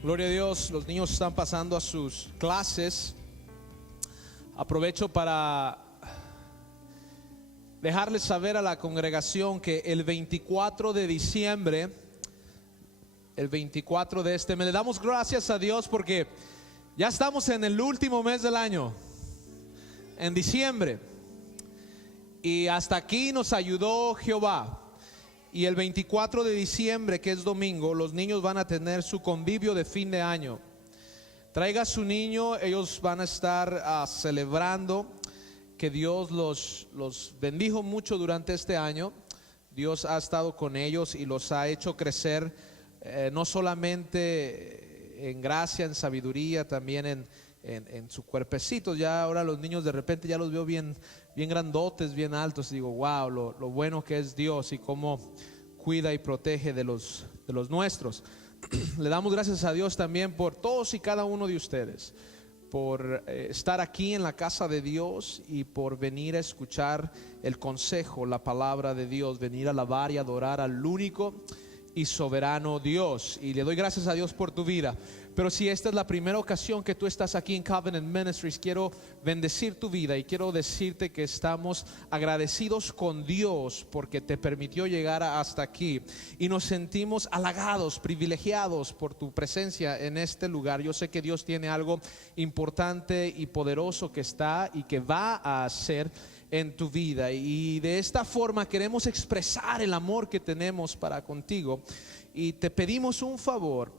Gloria a Dios, los niños están pasando a sus clases. Aprovecho para dejarles saber a la congregación que el 24 de diciembre, el 24 de este mes, le damos gracias a Dios porque ya estamos en el último mes del año, en diciembre, y hasta aquí nos ayudó Jehová. Y el 24 de diciembre, que es domingo, los niños van a tener su convivio de fin de año. Traiga a su niño, ellos van a estar celebrando que Dios los bendijo mucho durante este año. Dios ha estado con ellos y los ha hecho crecer, no solamente en gracia, en sabiduría, también en su cuerpecito. Ya ahora los niños de repente ya los veo bien grandotes, bien altos, y digo, wow, lo bueno que es Dios y cómo cuida y protege de los nuestros. Le damos gracias a Dios también por todos y cada uno de ustedes, por estar aquí en la casa de Dios y por venir a escuchar el consejo, la palabra de Dios, venir a alabar y adorar al único y soberano Dios. Y le doy gracias a Dios por tu vida. Pero si esta es la primera ocasión que tú estás aquí en Covenant Ministries, quiero bendecir tu vida y quiero decirte que estamos agradecidos con Dios porque te permitió llegar hasta aquí, y nos sentimos halagados, privilegiados por tu presencia en este lugar. Yo sé que Dios tiene algo importante y poderoso que está y que va a hacer en tu vida, y de esta forma queremos expresar el amor que tenemos para contigo. Y te pedimos un favor,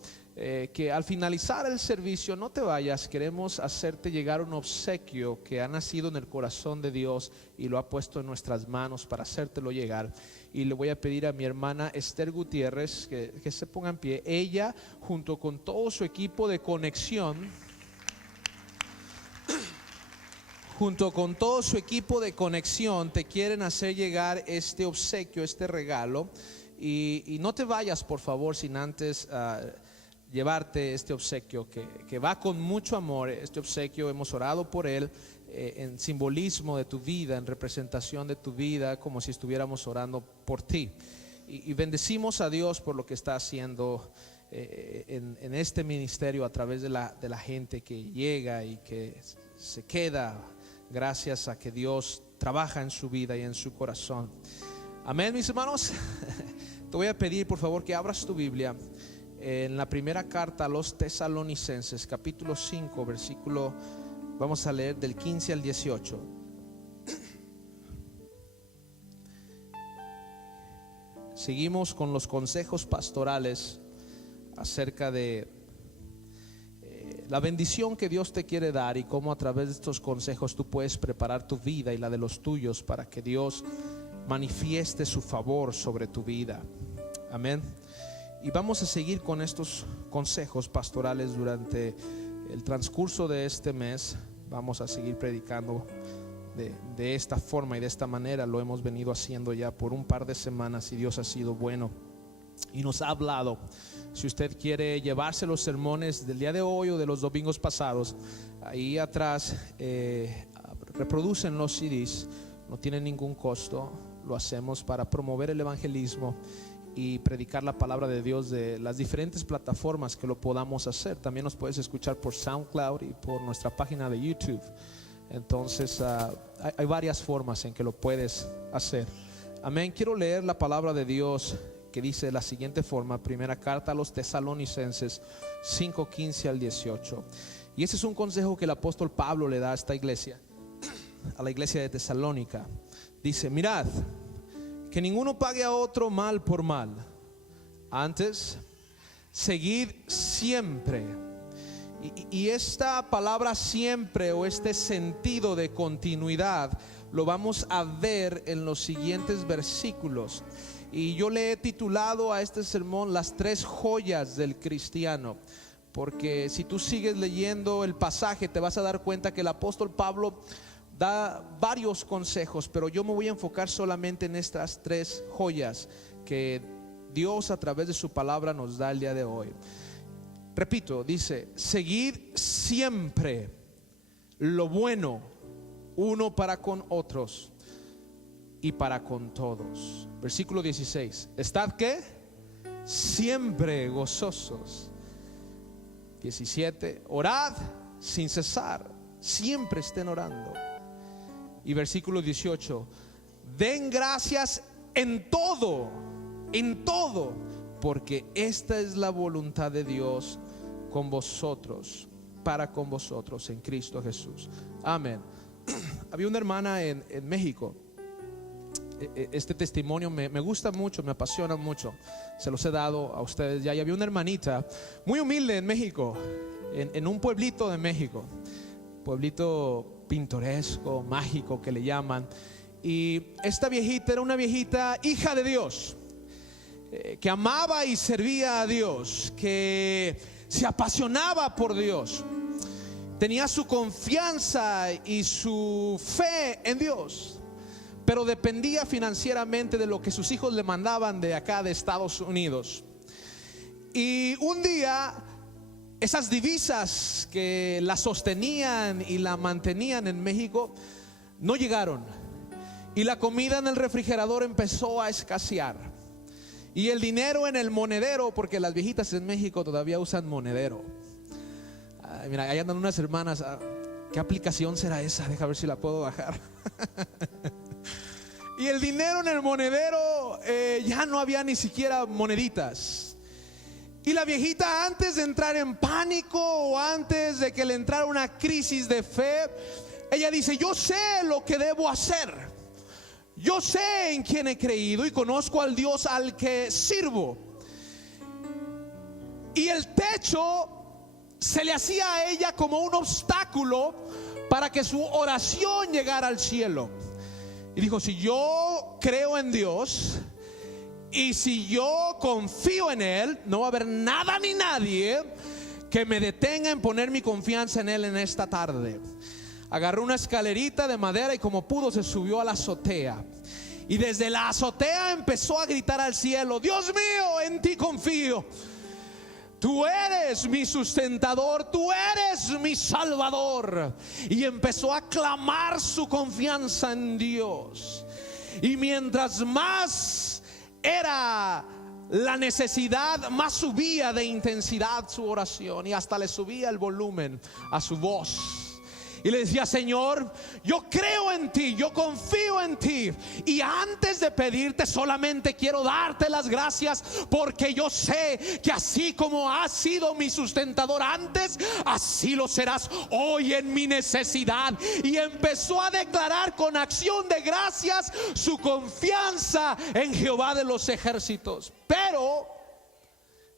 que al finalizar el servicio no te vayas. Queremos hacerte llegar un obsequio que ha nacido en el corazón de Dios y lo ha puesto en nuestras manos para hacértelo llegar. Y le voy a pedir a mi hermana Esther Gutiérrez que se ponga en pie. Ella, junto con todo su equipo de conexión, te quieren hacer llegar este obsequio, este regalo. Y no te vayas, por favor, sin antes llevarte este obsequio que va con mucho amor. Este obsequio hemos orado por él, en simbolismo de tu vida, en representación de tu vida, como si estuviéramos orando por ti. Y bendecimos a Dios por lo que está haciendo en este ministerio a través de la gente que llega y que se queda, gracias a que Dios trabaja en su vida y en su corazón. Amén, mis hermanos. Te voy a pedir, por favor, que abras tu Biblia en la primera carta a los Tesalonicenses, capítulo 5, versículo, vamos a leer del 15 al 18. Seguimos con los consejos pastorales acerca de la bendición que Dios te quiere dar y cómo a través de estos consejos tú puedes preparar tu vida y la de los tuyos para que Dios manifieste su favor sobre tu vida. Amén. Y vamos a seguir con estos consejos pastorales durante el transcurso de este mes. Vamos a seguir predicando de esta forma y de esta manera. Lo hemos venido haciendo ya por un par de semanas y Dios ha sido bueno y nos ha hablado. Si usted quiere llevarse los sermones del día de hoy o de los domingos pasados, ahí atrás reproducen los CDs. No tiene ningún costo. Lo hacemos para promover el evangelismo y predicar la palabra de Dios de las diferentes plataformas que lo podamos hacer. También nos puedes escuchar por SoundCloud y por nuestra página de YouTube. Entonces hay varias formas en que lo puedes hacer. Amén. Quiero leer la palabra de Dios que dice de la siguiente forma. Primera carta a los Tesalonicenses 5:15 al 18. Y ese es un consejo que el apóstol Pablo le da a esta iglesia, a la iglesia de Tesalónica. Dice: mirad, que ninguno pague a otro mal por mal. Antes, seguid siempre. Y esta palabra siempre, o este sentido de continuidad, lo vamos a ver en los siguientes versículos. Y yo le he titulado a este sermón las tres joyas del cristiano, porque si tú sigues leyendo el pasaje te vas a dar cuenta que el apóstol Pablo da varios consejos, pero yo me voy a enfocar solamente en estas tres joyas que Dios a través de su palabra nos da el día de hoy. Repito, dice: seguid siempre lo bueno uno para con otros y para con todos. Versículo 16: estad ¿qué? Siempre gozosos, 17, orad sin cesar, siempre estén orando. Y versículo 18, den gracias en todo, porque esta es la voluntad de Dios con vosotros, para con vosotros en Cristo Jesús. Amén. Había una hermana en México. Este testimonio me gusta mucho, me apasiona mucho. Se los he dado a ustedes ya. Y había una hermanita muy humilde en México, en un pueblito de México, pueblito pintoresco, mágico que le llaman. Y esta viejita era una viejita hija de Dios, que amaba y servía a Dios, que se apasionaba por Dios, tenía su confianza y su fe en Dios, pero dependía financieramente de lo que sus hijos le mandaban de acá de Estados Unidos. Y un día esas divisas que la sostenían y la mantenían en México no llegaron, y la comida en el refrigerador empezó a escasear, y el dinero en el monedero, porque las viejitas en México todavía usan monedero. Mira, ahí andan unas hermanas. ¿Qué aplicación será esa? Deja ver si la puedo bajar. Y el dinero en el monedero, ya no había ni siquiera moneditas. Y la viejita, antes de entrar en pánico o antes de que le entrara una crisis de fe, ella dice: yo sé lo que debo hacer, yo sé en quién he creído y conozco al Dios al que sirvo. Y el techo se le hacía a ella como un obstáculo para que su oración llegara al cielo. Y dijo: si yo creo en Dios y si yo confío en Él, no va a haber nada ni nadie que me detenga en poner mi confianza en Él en esta tarde. Agarró una escalerita de madera y como pudo se subió a la azotea. Y desde la azotea empezó a gritar al cielo: Dios mío, en ti confío. Tú eres mi sustentador, tú eres mi salvador. Y empezó a clamar su confianza en Dios. Y mientras más era la necesidad, más subía de intensidad su oración, y hasta le subía el volumen a su voz. Y le decía: Señor, yo creo en ti, yo confío en ti, y antes de pedirte solamente quiero darte las gracias, porque yo sé que así como has sido mi sustentador antes, así lo serás hoy en mi necesidad. Y empezó a declarar con acción de gracias su confianza en Jehová de los ejércitos. Pero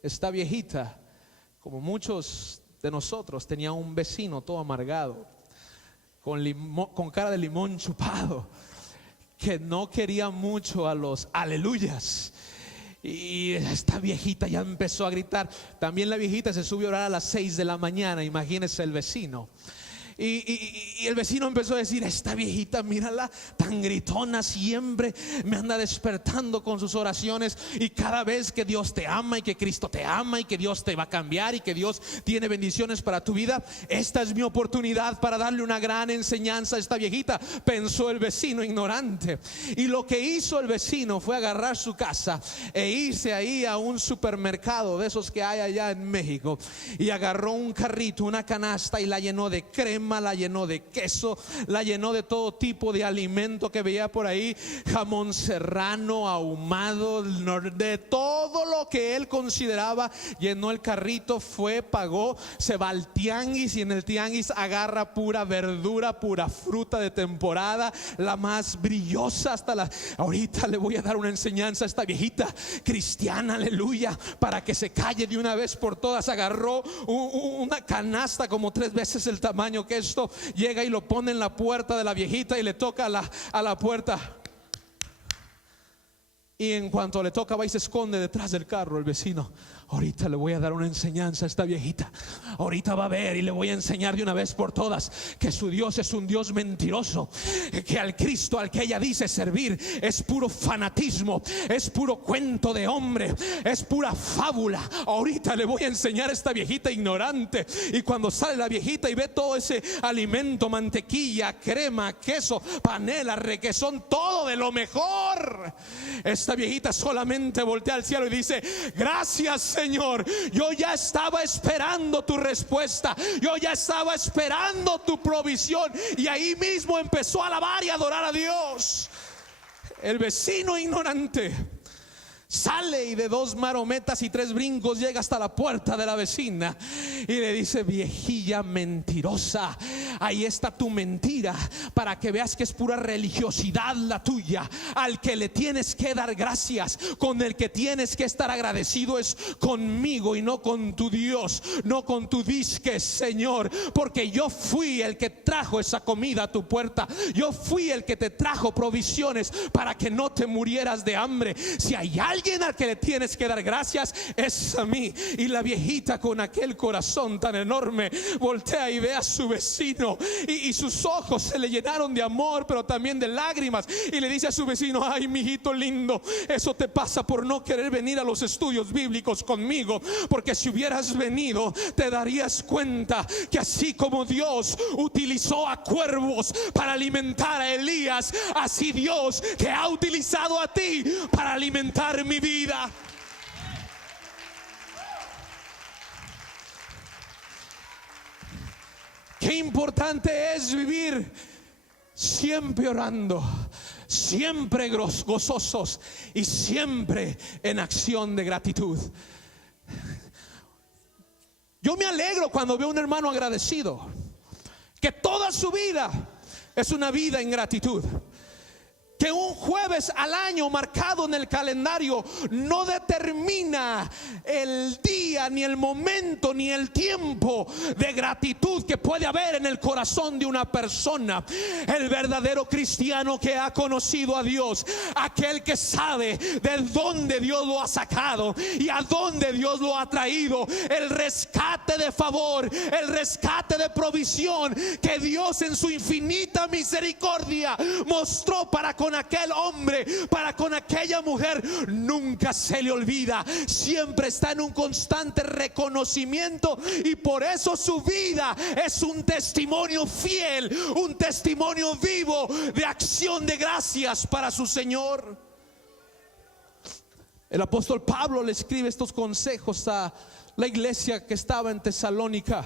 esta viejita, como muchos de nosotros, tenía un vecino todo amargado, con cara de limón chupado, que no quería mucho a los aleluyas. Y esta viejita ya empezó a gritar. También la viejita se subió a orar a las 6 de la mañana. Imagínense el vecino. Y el vecino empezó a decir: esta viejita, mírala, tan gritona, siempre me anda despertando con sus oraciones. Y cada vez que Dios te ama y que Cristo te ama y que Dios te va a cambiar y que Dios tiene bendiciones para tu vida, esta es mi oportunidad para darle una gran enseñanza a esta viejita, pensó el vecino ignorante. Y lo que hizo el vecino fue agarrar su casa e irse ahí a un supermercado de esos que hay allá en México, y agarró un carrito, una canasta, y la llenó de crema, la llenó de queso, la llenó de todo tipo de alimento que veía por ahí, jamón serrano, ahumado, de todo lo que él consideraba. Llenó el carrito, fue, pagó, se va al tianguis, y en el tianguis agarra pura verdura, pura fruta de temporada, la más brillosa. Ahorita le voy a dar una enseñanza a esta viejita cristiana, aleluya, para que se calle de una vez por todas. Agarró una canasta como 3 veces el tamaño que esto, llega y lo pone en la puerta de la viejita y le toca a la puerta. Y en cuanto le toca, va y se esconde detrás del carro el vecino. Ahorita le voy a dar una enseñanza a esta viejita. Ahorita va a ver y le voy a enseñar de una vez por todas que su Dios es un Dios mentiroso, que al Cristo al que ella dice servir es puro fanatismo, es puro cuento de hombre, es pura fábula. Ahorita le voy a enseñar a esta viejita ignorante. Y cuando sale la viejita y ve todo ese alimento, mantequilla, crema, queso, panela, requesón, todo de lo mejor, esta esta viejita solamente voltea al cielo y dice: gracias, Señor, yo ya estaba esperando tu respuesta, yo ya estaba esperando tu provisión. Y ahí mismo empezó a alabar y adorar a Dios. El vecino ignorante sale y de 2 marometas y 3 brincos llega hasta la puerta de la vecina y le dice: viejilla mentirosa, ahí está tu mentira, para que veas que es pura religiosidad la tuya. Al que le tienes que dar gracias, con el que tienes que estar agradecido, es conmigo y no con tu Dios, no con tu disque, Señor, porque yo fui el que trajo esa comida a tu puerta, yo fui el que te trajo provisiones para que no te murieras de hambre. Si hay alguien al que le tienes que dar gracias, es a mí. Y la viejita, con aquel corazón tan enorme, voltea y ve a su vecino y sus ojos se le llenaron de amor, pero también de lágrimas, y le dice a su vecino: ay, mijito lindo, eso te pasa por no querer venir a los estudios bíblicos conmigo, porque si hubieras venido te darías cuenta que así como Dios utilizó a cuervos para alimentar a Elías, así Dios te ha utilizado a ti para alimentar mi vida. Qué importante es vivir siempre orando, siempre gozosos y siempre en acción de gratitud. Yo me alegro cuando veo un hermano agradecido, que toda su vida es una vida en gratitud. Que un jueves al año marcado en el calendario no determina el día, ni el momento, ni el tiempo de gratitud que puede haber en el corazón de una persona. El verdadero cristiano que ha conocido a Dios, aquel que sabe de dónde Dios lo ha sacado y a dónde Dios lo ha traído, el rescate de favor, el rescate de provisión que Dios en su infinita misericordia mostró para con aquel hombre, para con aquella mujer, nunca se le olvida. Siempre está en un constante reconocimiento, y por eso su vida es un testimonio fiel, un testimonio vivo de acción de gracias para su Señor. El apóstol Pablo le escribe estos consejos a la iglesia que estaba en Tesalónica.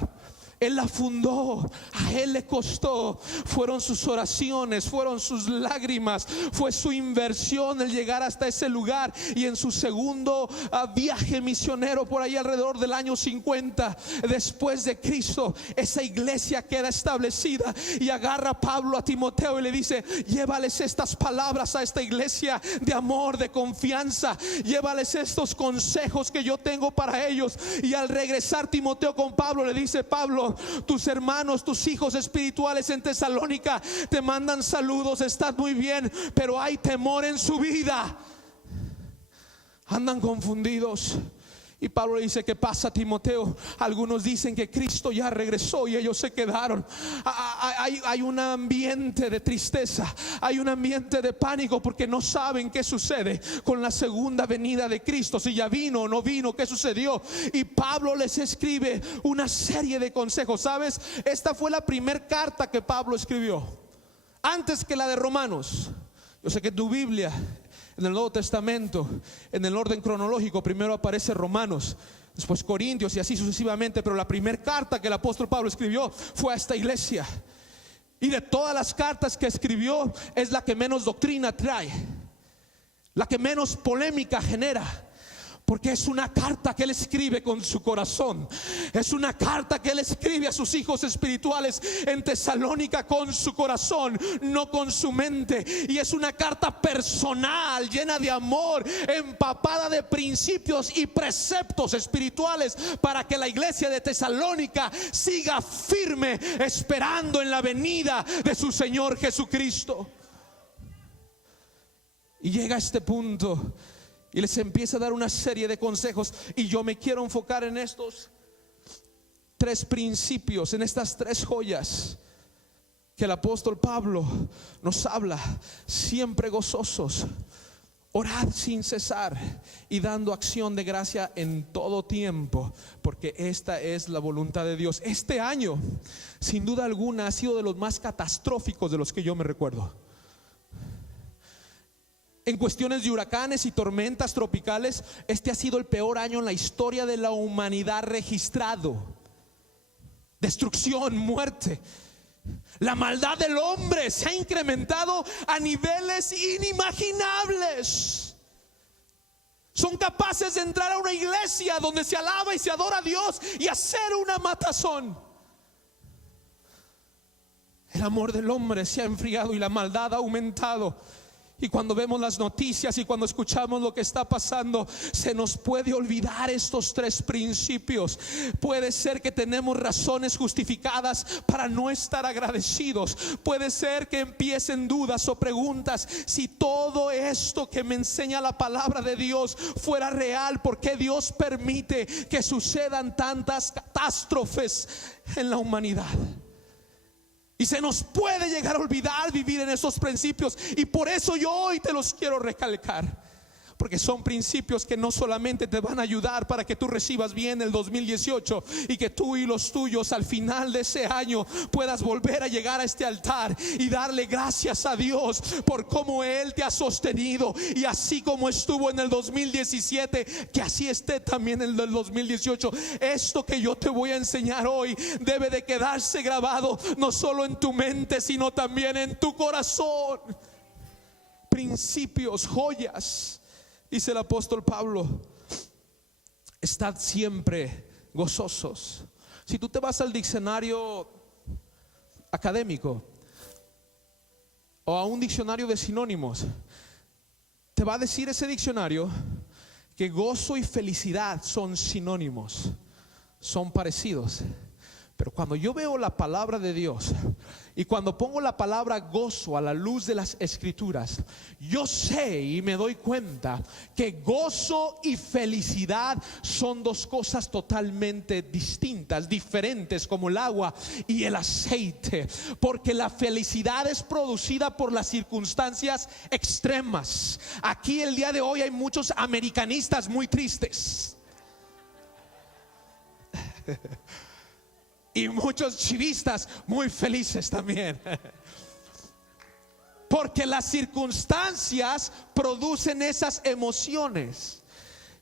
Él la fundó, a él le costó, fueron sus oraciones, fueron sus lágrimas, fue su inversión el llegar hasta ese lugar. Y en su segundo viaje misionero, por ahí alrededor del año 50 después de Cristo, esa iglesia queda establecida, y agarra Pablo a Timoteo y le dice: llévales estas palabras a esta iglesia de amor, de confianza, llévales estos consejos que yo tengo para ellos. Y al regresar Timoteo con Pablo, le dice: Pablo, tus hermanos, tus hijos espirituales en Tesalónica te mandan saludos, estás muy bien, pero hay temor en su vida, andan confundidos. Y Pablo le dice: ¿qué pasa, Timoteo? Algunos dicen que Cristo ya regresó y ellos se quedaron. Hay un ambiente de tristeza, hay un ambiente de pánico, porque no saben qué sucede con la segunda venida de Cristo, si ya vino o no vino, qué sucedió. Y Pablo les escribe una serie de consejos. ¿Sabes? Esta fue la primera carta que Pablo escribió, antes que la de Romanos. Yo sé que tu Biblia, en el Nuevo Testamento, en el orden cronológico, primero aparece Romanos, después Corintios y así sucesivamente, pero la primera carta que el apóstol Pablo escribió fue a esta iglesia. Y de todas las cartas que escribió, es la que menos doctrina trae, la que menos polémica genera, porque es una carta que él escribe con su corazón. Es una carta que él escribe a sus hijos espirituales en Tesalónica con su corazón, no con su mente. Y es una carta personal, llena de amor, empapada de principios y preceptos espirituales, para que la iglesia de Tesalónica siga firme, esperando en la venida de su Señor Jesucristo. Y llega a este punto y les empieza a dar una serie de consejos, y yo me quiero enfocar en estos 3 principios, en estas 3 joyas que el apóstol Pablo nos habla. Siempre gozosos, orad sin cesar y dando acción de gracia en todo tiempo, porque esta es la voluntad de Dios. Este año, sin duda alguna, ha sido de los más catastróficos de los que yo me recuerdo. En cuestiones de huracanes y tormentas tropicales, este ha sido el peor año en la historia de la humanidad registrado. Destrucción, muerte. La maldad del hombre se ha incrementado a niveles inimaginables. Son capaces de entrar a una iglesia donde se alaba y se adora a Dios y hacer una matazón. El amor del hombre se ha enfriado y la maldad ha aumentado. Y cuando vemos las noticias y cuando escuchamos lo que está pasando, se nos puede olvidar estos tres principios. Puede ser que tenemos razones justificadas para no estar agradecidos. Puede ser que empiecen dudas o preguntas: si todo esto que me enseña la palabra de Dios fuera real, ¿por qué Dios permite que sucedan tantas catástrofes en la humanidad? Y se nos puede llegar a olvidar vivir en esos principios. Y por eso yo hoy te los quiero recalcar, porque son principios que no solamente te van a ayudar para que tú recibas bien el 2018 y que tú y los tuyos al final de ese año puedas volver a llegar a este altar y darle gracias a Dios por cómo Él te ha sostenido. Y así como estuvo en el 2017, que así esté también en el 2018. Esto que yo te voy a enseñar hoy debe de quedarse grabado no solo en tu mente, sino también en tu corazón. Principios, joyas. Dice el apóstol Pablo: estad siempre gozosos. Si tú te vas al diccionario académico o a un diccionario de sinónimos, te va a decir ese diccionario que gozo y felicidad son sinónimos, son parecidos. Pero cuando yo veo la palabra de Dios y cuando pongo la palabra gozo a la luz de las escrituras, yo sé y me doy cuenta que gozo y felicidad son dos cosas totalmente distintas, diferentes como el agua y el aceite. Porque la felicidad es producida por las circunstancias extremas. Aquí el día de hoy hay muchos americanistas muy tristes y muchos chivistas muy felices también. Porque las circunstancias producen esas emociones.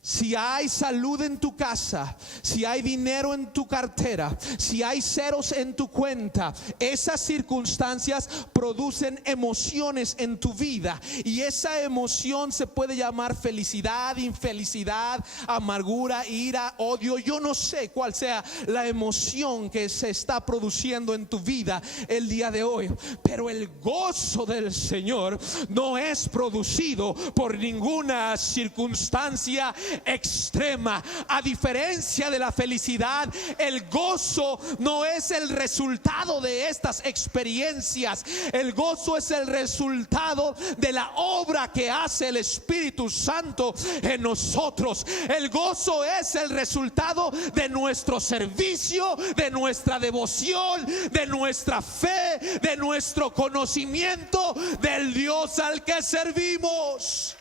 Si hay salud en tu casa, si hay dinero en tu cartera, si hay ceros en tu cuenta, esas circunstancias producen emociones en tu vida. Y esa emoción se puede llamar felicidad, infelicidad, amargura, ira, odio. Yo no sé cuál sea la emoción que se está produciendo en tu vida el día de hoy, pero el gozo del Señor no es producido por ninguna circunstancia extrema. A diferencia de la felicidad, el gozo no es el resultado de estas experiencias. El gozo es el resultado de la obra que hace el Espíritu Santo en nosotros. El gozo es el resultado de nuestro servicio, de nuestra devoción, de nuestra fe, de nuestro conocimiento del Dios al que servimos.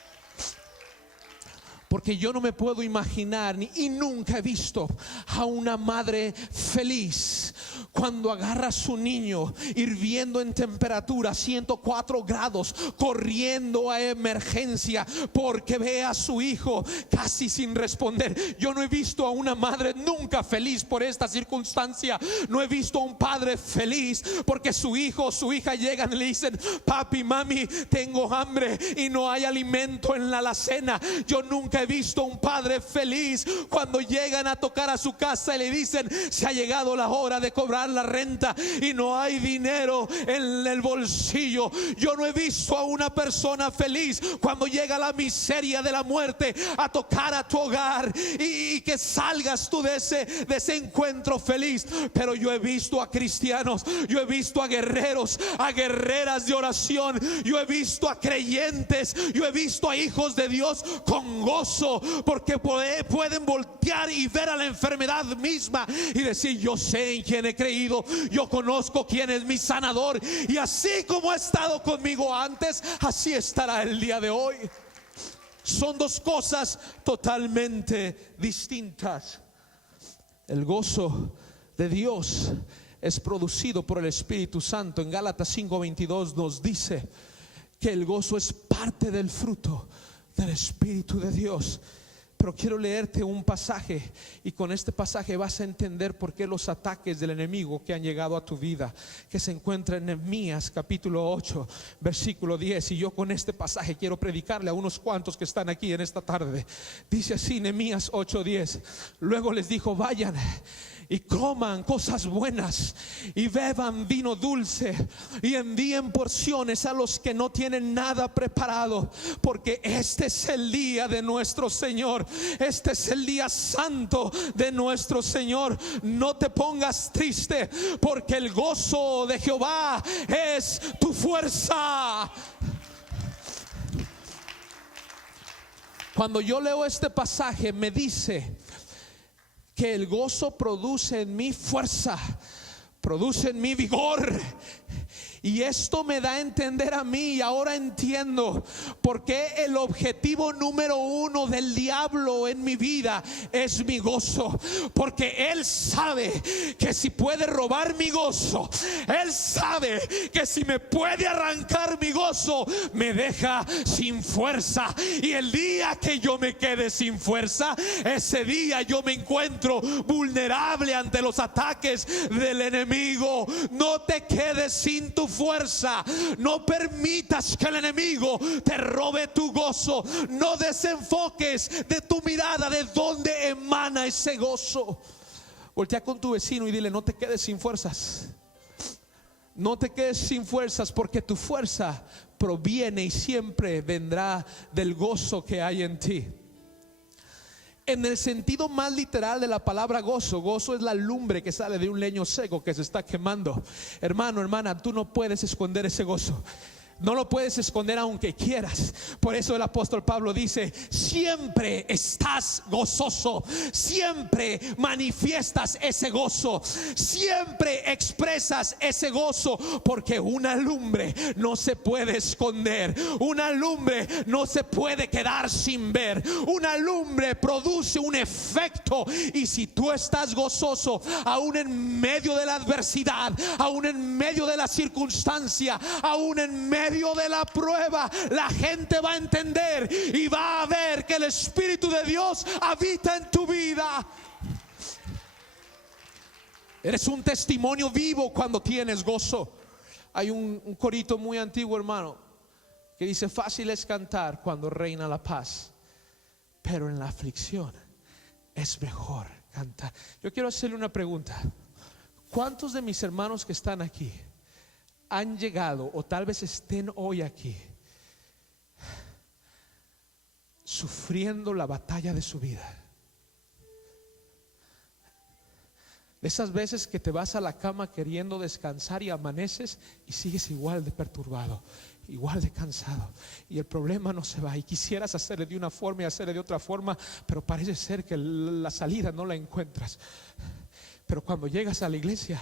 Porque yo no me puedo imaginar y nunca he visto a una madre feliz cuando agarra a su niño hirviendo en temperatura 104 grados, corriendo a emergencia porque ve a su hijo casi sin responder. Yo no he visto a una madre nunca feliz por esta circunstancia. No he visto a un padre feliz porque su hijo o su hija llegan y le dicen: papi, mami, tengo hambre y no hay alimento en la alacena. Yo nunca he visto a un padre feliz cuando llegan a tocar a su casa y le dicen: se ha llegado la hora de cobrar la renta y no hay dinero en el bolsillo. Yo no he visto a una persona feliz cuando llega la miseria de la muerte a tocar a tu hogar y que salgas tú de ese encuentro feliz. Pero yo he visto a cristianos, yo he visto a guerreros, a guerreras de oración, yo he visto a creyentes, yo he visto a hijos de Dios con gozo, porque pueden voltear y ver a la enfermedad misma y decir: yo sé en quién he creído, yo conozco quién es mi sanador, y así como ha estado conmigo antes, así estará el día de hoy. Son dos cosas totalmente distintas. El gozo de Dios es producido por el Espíritu Santo. En Gálatas 5:22 nos dice que el gozo es parte parte del fruto del Espíritu de Dios. Pero quiero leerte un pasaje, y con este pasaje vas a entender por qué los ataques del enemigo que han llegado a tu vida, que se encuentra en Nehemías capítulo 8 versículo 10. Y yo con este pasaje quiero predicarle a unos cuantos que están aquí en esta tarde. Dice así Nehemías 8:10: luego les dijo: vayan y coman cosas buenas y beban vino dulce y envíen porciones a los que no tienen nada preparado, porque este es el día de nuestro Señor, este es el día santo de nuestro Señor. No te pongas triste, porque el gozo de Jehová es tu fuerza. Cuando yo leo este pasaje, me dice que el gozo produce en mí fuerza, produce en mí vigor. Y esto me da a entender a mí, y ahora entiendo por qué el objetivo número uno del diablo en mi vida es mi gozo. Porque él sabe que si puede robar mi gozo, él sabe que si me puede arrancar mi gozo, me deja sin fuerza. Y el día que yo me quede sin fuerza, ese día yo me encuentro vulnerable ante los ataques del enemigo. No te quedes sin tu fuerza. No permitas que el enemigo te robe tu gozo. No desenfoques de tu mirada de dónde emana ese gozo. Voltea con tu vecino y dile: no te quedes sin fuerzas. No te quedes sin fuerzas, porque tu fuerza proviene y siempre vendrá del gozo que hay en ti. En el sentido más literal de la palabra gozo, gozo es la lumbre que sale de un leño seco que se está quemando. Hermano, hermana, tú no puedes esconder ese gozo. No lo puedes esconder aunque quieras. Por eso el apóstol Pablo dice: siempre estás gozoso, siempre manifiestas ese gozo, siempre expresas ese gozo, porque una lumbre no se puede esconder, una lumbre no se puede quedar sin ver, una lumbre produce un efecto. Y si tú estás gozoso, aún en medio de la adversidad, aún en medio de la circunstancia, aún en medio de la prueba, la gente va a entender y va a ver que el Espíritu de Dios habita en tu vida. Eres un testimonio vivo cuando tienes gozo. Hay un corito muy antiguo, hermano, que dice: fácil es cantar cuando reina la paz, pero en la aflicción es mejor cantar. Yo quiero hacerle una pregunta: ¿cuántos de mis hermanos que están aquí han llegado, o tal vez estén hoy aquí, sufriendo la batalla de su vida? Esas veces que te vas a la cama queriendo descansar y amaneces y sigues igual de perturbado, igual de cansado, y el problema no se va, y quisieras hacerle de una forma y hacerle de otra forma, pero parece ser que la salida no la encuentras. Pero cuando llegas a la iglesia,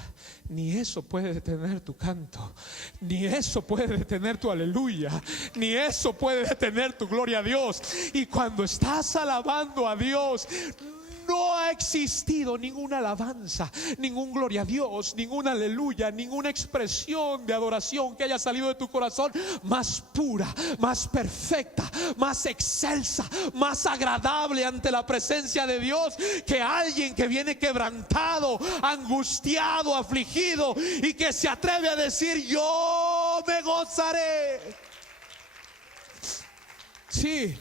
ni eso puede detener tu canto, ni eso puede detener tu aleluya, ni eso puede detener tu gloria a Dios. Y cuando estás alabando a Dios, no ha existido ninguna alabanza, ningún gloria a Dios, ningún aleluya, ninguna expresión de adoración que haya salido de tu corazón más pura, más perfecta, más excelsa, más agradable ante la presencia de Dios, que alguien que viene quebrantado, angustiado, afligido, y que se atreve a decir: yo me gozaré. Sí.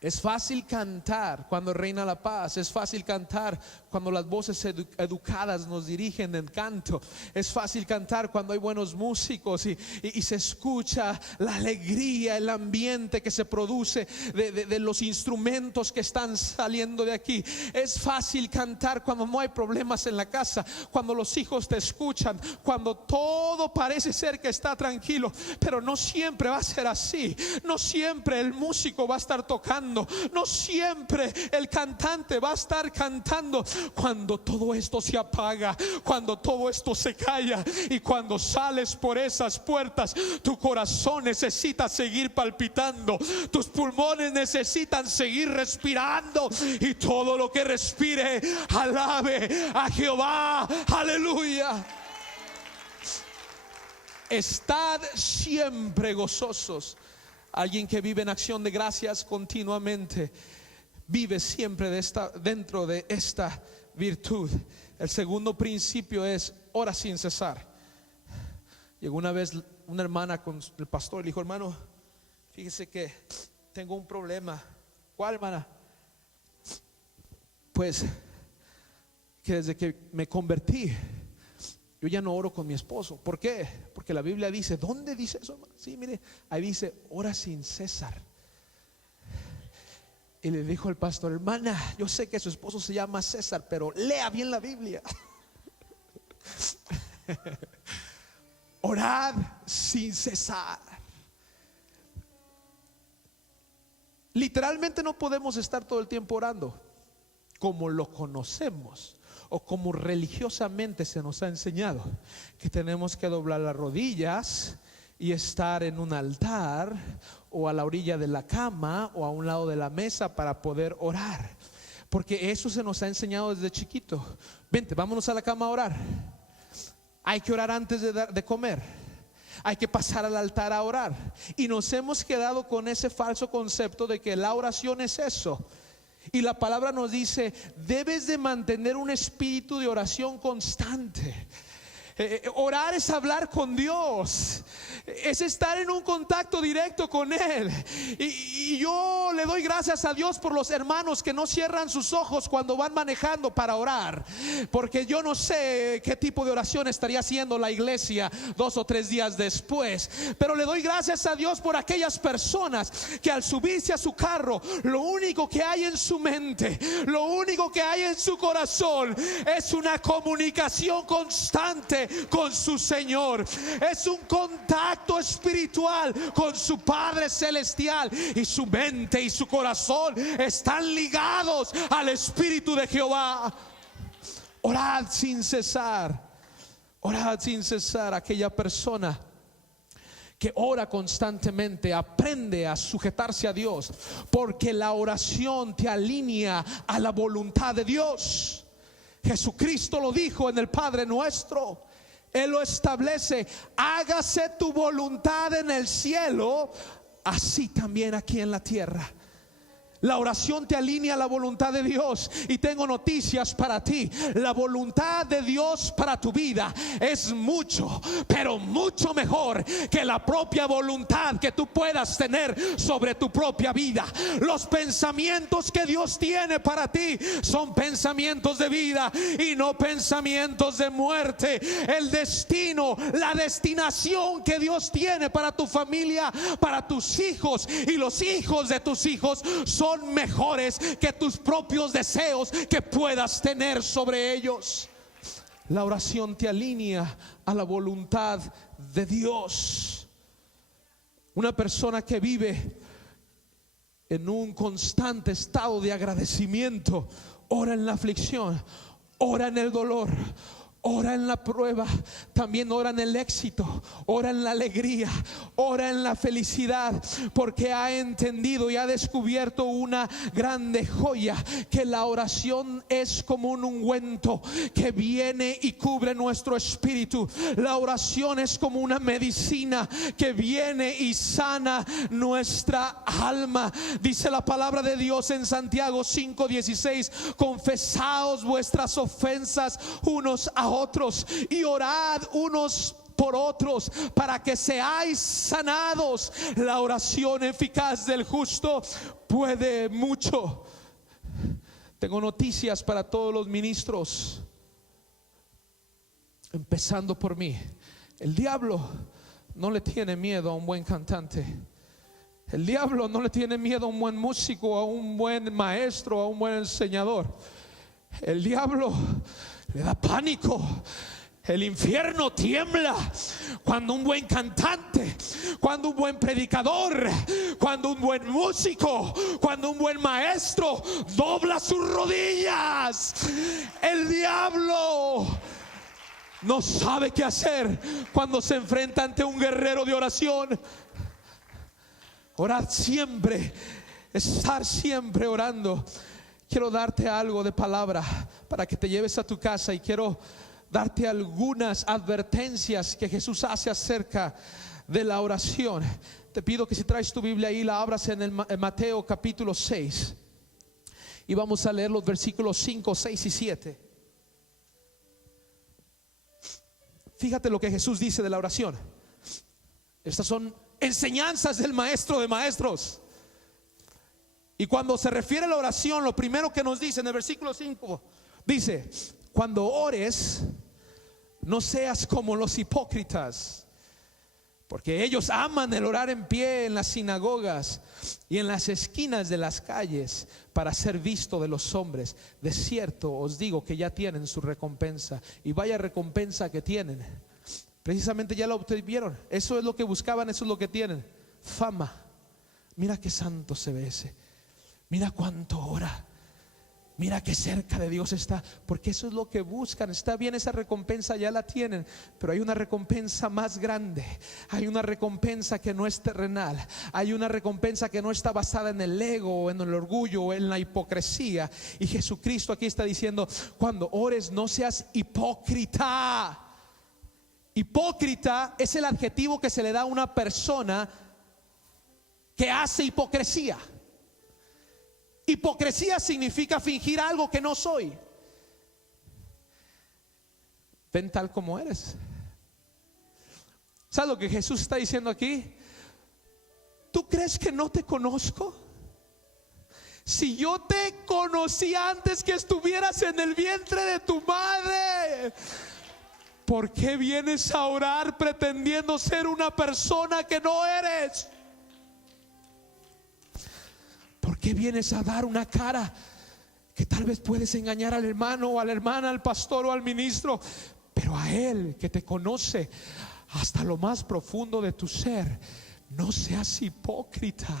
Es fácil cantar cuando reina la paz. Es fácil cantar cuando las voces educadas nos dirigen en canto. Es fácil cantar cuando hay buenos músicos y se escucha la alegría, el ambiente que se produce de los instrumentos que están saliendo de aquí. Es fácil cantar cuando no hay problemas en la casa, cuando los hijos te escuchan, cuando todo parece ser que está tranquilo. Pero no siempre va a ser así. No siempre el músico va a estar tocando. No siempre el cantante va a estar cantando. Cuando todo esto se apaga, cuando todo esto se calla, y cuando sales por esas puertas, tu corazón necesita seguir palpitando, tus pulmones necesitan seguir respirando, y todo lo que respire alabe a Jehová. Aleluya. Estad siempre gozosos. Alguien que vive en acción de gracias continuamente vive siempre dentro de esta virtud. El segundo principio es: ora sin cesar. Llegó una vez una hermana con el pastor y le dijo: hermano, fíjese que tengo un problema. ¿Cuál, hermana? Pues que desde que me convertí, yo ya no oro con mi esposo. ¿Por qué? Porque la Biblia dice, ¿dónde dice eso, hermano? Sí, mire, ahí dice: ora sin cesar. Y le dijo el pastor: hermana, yo sé que su esposo se llama César, pero lea bien la Biblia. Orad sin cesar. Literalmente no podemos estar todo el tiempo orando como lo conocemos o como religiosamente se nos ha enseñado, que tenemos que doblar las rodillas y estar en un altar o a la orilla de la cama o a un lado de la mesa para poder orar, porque eso se nos ha enseñado desde chiquito. Vente, vámonos a la cama a orar. Hay que orar antes de comer. Hay que pasar al altar a orar. Y nos hemos quedado con ese falso concepto de que la oración es eso. Y la palabra nos dice: debes de mantener un espíritu de oración constante. Orar es hablar con Dios, es estar en un contacto directo con Él. Y yo le doy gracias a Dios por los hermanos que no cierran sus ojos cuando van manejando para orar, porque yo no sé qué tipo de oración estaría haciendo la iglesia 2 o 3 días después. Pero le doy gracias a Dios por aquellas personas que al subirse a su carro, lo único que hay en su mente, lo único que hay en su corazón es una comunicación constante con su Señor. Es un contacto espiritual con su Padre Celestial, y su mente y su corazón están ligados al Espíritu de Jehová. Orad sin cesar. Orad sin cesar. Aquella persona que ora constantemente aprende a sujetarse a Dios, porque la oración te alinea a la voluntad de Dios. Jesucristo lo dijo en el Padre Nuestro. Él lo establece: hágase tu voluntad en el cielo, así también aquí en la tierra. La oración te alinea a la voluntad de Dios. Y tengo noticias para ti: la voluntad de Dios para tu vida es mucho, pero mucho mejor que la propia voluntad que tú puedas tener sobre tu propia vida. Los pensamientos que Dios tiene para ti son pensamientos de vida y no pensamientos de muerte. El destino, la destinación que Dios tiene para tu familia, para tus hijos y los hijos de tus hijos, son mejores que tus propios deseos que puedas tener sobre ellos. La oración te alinea a la voluntad de Dios. Una persona que vive en un constante estado de agradecimiento ora en la aflicción, ora en el dolor, ora en la prueba, también ora en el éxito, ora en la alegría, ora en la felicidad, porque ha entendido y ha descubierto una grande joya: que la oración es como un ungüento que viene y cubre nuestro espíritu. La oración es como una medicina que viene y sana nuestra alma. Dice la palabra de Dios en Santiago 5:16: confesaos vuestras ofensas unos a otros y orad unos por otros para que seáis sanados. La oración eficaz del justo puede mucho. Tengo noticias para todos los ministros, empezando por mí. El diablo no le tiene miedo a un buen cantante. El diablo no le tiene miedo a un buen músico, a un buen maestro, a un buen enseñador. El diablo le da pánico. El infierno tiembla cuando un buen cantante, cuando un buen predicador, cuando un buen músico, cuando un buen maestro dobla sus rodillas. El diablo no sabe qué hacer cuando se enfrenta ante un guerrero de oración. Orar siempre, estar siempre orando. Quiero darte algo de palabra para que te lleves a tu casa, y quiero darte algunas advertencias que Jesús hace acerca de la oración. te pido que si traes tu Biblia ahí, la abras en Mateo capítulo 6. Y vamos a leer los versículos 5, 6 y 7. Fíjate lo que Jesús dice de la oración. Estas son enseñanzas del maestro de maestros. Y cuando se refiere a la oración, lo primero que nos dice en el versículo 5, dice: cuando ores, no seas como los hipócritas, porque ellos aman el orar en pie en las sinagogas y en las esquinas de las calles para ser visto de los hombres. De cierto os digo que ya tienen su recompensa. Y vaya recompensa que tienen. Precisamente ya la obtuvieron. Eso es lo que buscaban, eso es lo que tienen. Fama. Mira qué santo se ve ese. Mira cuánto ora. Mira qué cerca de Dios está. Porque eso es lo que buscan. Está bien, esa recompensa ya la tienen, pero hay una recompensa más grande. Hay una recompensa que no es terrenal. Hay una recompensa que no está basada en el ego, o en el orgullo, o en la hipocresía. Y Jesucristo aquí está diciendo: cuando ores, no seas hipócrita. Hipócrita es el adjetivo que se le da a una persona que hace hipocresía. Hipocresía significa fingir algo que no soy. Ven tal como eres. ¿Sabes lo que Jesús está diciendo aquí? ¿Tú crees que no te conozco? Si yo te conocí antes que estuvieras en el vientre de tu madre, ¿por qué vienes a orar pretendiendo ser una persona que no eres? ¿Por qué vienes a dar una cara que tal vez puedes engañar al hermano o a la hermana, al pastor o al ministro? Pero a Él que te conoce hasta lo más profundo de tu ser, no seas hipócrita.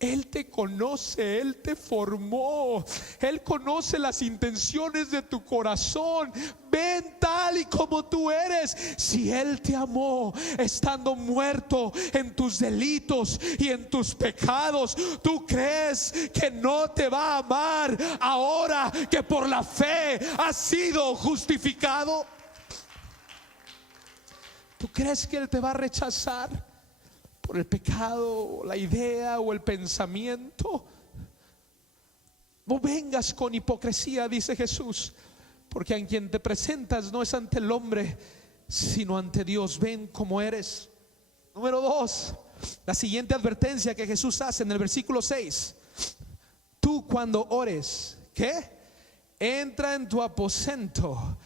Él te conoce, Él te formó, Él conoce las intenciones de tu corazón. Ven tal y como tú eres. Si Él te amó estando muerto en tus delitos y en tus pecados, ¿tú crees que no te va a amar ahora que por la fe has sido justificado? ¿Tú crees que Él te va a rechazar por el pecado, la idea o el pensamiento? No vengas con hipocresía, dice Jesús, porque a quien te presentas no es ante el hombre, sino ante Dios. Ven como eres. Número 2, la siguiente advertencia que Jesús hace en el versículo 6: tú cuando ores, ¿qué? Entra en tu aposento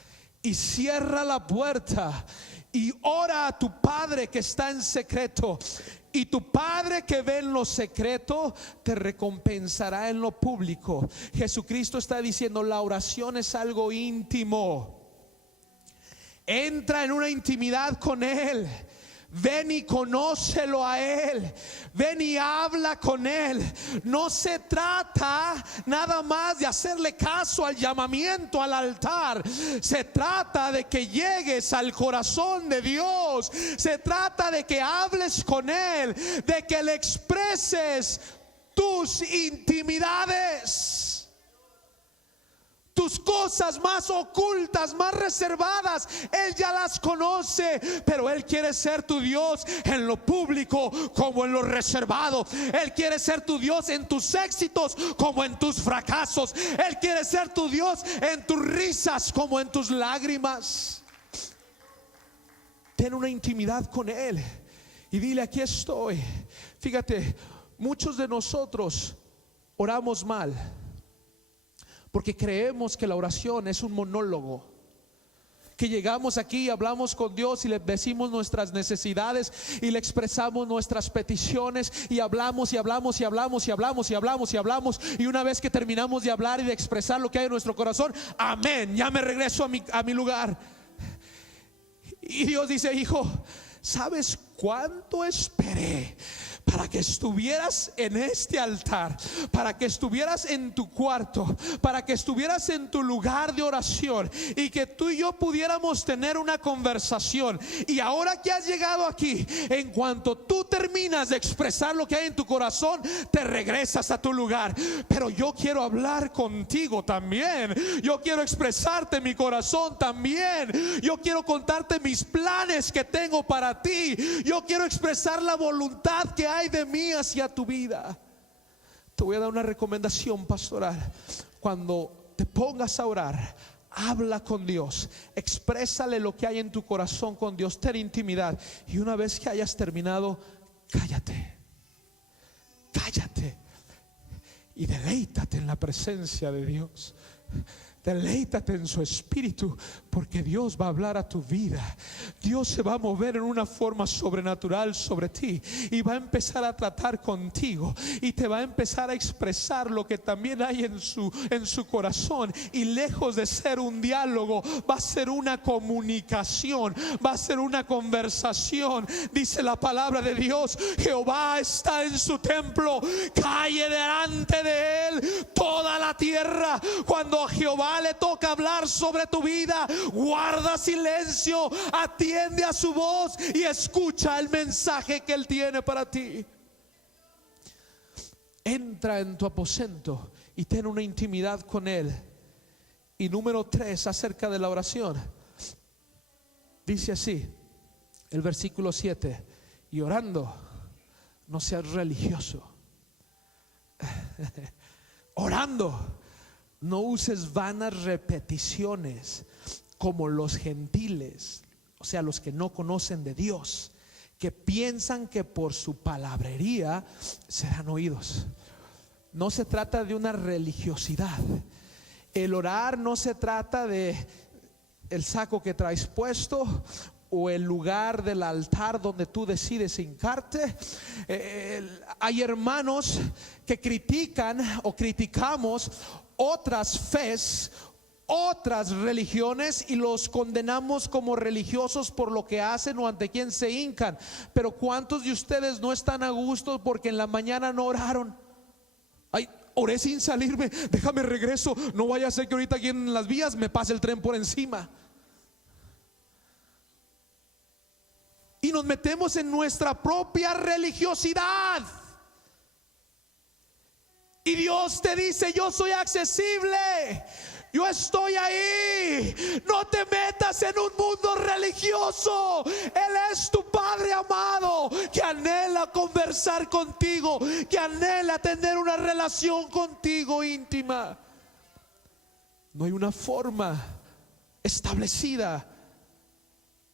y cierra la puerta y ora a tu Padre que está en secreto, y tu Padre que ve en lo secreto te recompensará en lo público. Jesucristo está diciendo: la oración es algo íntimo. Entra en una intimidad con Él. Ven y conócelo a Él. Ven y habla con Él. No se trata nada más de hacerle caso al llamamiento al altar. Se trata de que llegues al corazón de Dios. Se trata de que hables con Él, de que le expreses tus intimidades, tus cosas más ocultas, más reservadas. Él ya las conoce, pero Él quiere ser tu Dios en lo público como en lo reservado. Él quiere ser tu Dios en tus éxitos como en tus fracasos. Él quiere ser tu Dios en tus risas como en tus lágrimas. Ten una intimidad con Él y dile: aquí estoy. Fíjate, muchos de nosotros oramos mal porque creemos que la oración es un monólogo, que llegamos aquí y hablamos con Dios y le decimos nuestras necesidades y le expresamos nuestras peticiones y hablamos y hablamos y hablamos y hablamos y hablamos y hablamos, y una vez que terminamos de hablar y de expresar lo que hay en nuestro corazón, amén, ya me regreso a mi lugar. Y Dios dice: hijo, ¿sabes cuánto esperé para que estuvieras en este altar, para que estuvieras en tu cuarto, para que estuvieras en tu lugar de oración y que tú y yo pudiéramos tener una conversación. Y ahora que has llegado aquí, en cuanto tú terminas de expresar lo que hay en tu corazón, te regresas a tu lugar. Pero yo quiero hablar contigo también. Yo quiero expresarte mi corazón también. Yo quiero contarte mis planes que tengo para ti. Yo quiero expresar la voluntad que hay de mí hacia tu vida. Te voy a dar una recomendación pastoral. Cuando te pongas a orar, habla con Dios, exprésale lo que hay en tu corazón con Dios, ten intimidad. Y una vez que hayas terminado, cállate, cállate y deleítate en la presencia de Dios. Deleítate en su espíritu, porque Dios va a hablar a tu vida. Dios se va a mover en una forma sobrenatural sobre ti y va a empezar a tratar contigo y te va a empezar a expresar lo que también hay en su corazón. Y lejos de ser un diálogo, va a ser una comunicación, va a ser una conversación. Dice la palabra de Dios: Jehová está en su templo, calle delante de él toda la tierra. Cuando a Jehová le toca hablar sobre tu vida, guarda silencio, atiende a su voz y escucha el mensaje que él tiene para ti. Entra en tu aposento y ten una intimidad con él. Y número 3, acerca de la oración, dice así el versículo 7: y orando no seas religioso. Orando no uses vanas repeticiones como los gentiles, o sea, los que no conocen de Dios, que piensan que por su palabrería serán oídos. No se trata de una religiosidad. El orar no se trata de el saco que traes puesto o el lugar del altar donde tú decides hincarte. Hay hermanos que critican o criticamos otras fes, otras religiones, y los condenamos como religiosos por lo que hacen o ante quien se hincan. Pero ¿cuántos de ustedes no están a gusto porque en la mañana no oraron? Ay, oré sin salirme, déjame regreso, no vaya a ser que ahorita aquí en las vías me pase el tren por encima. Y nos metemos en nuestra propia religiosidad. Y Dios te dice: yo soy accesible, yo estoy ahí. No te metas en un mundo religioso. Él es tu Padre amado, que anhela conversar contigo, que anhela tener una relación contigo íntima. No hay una forma establecida,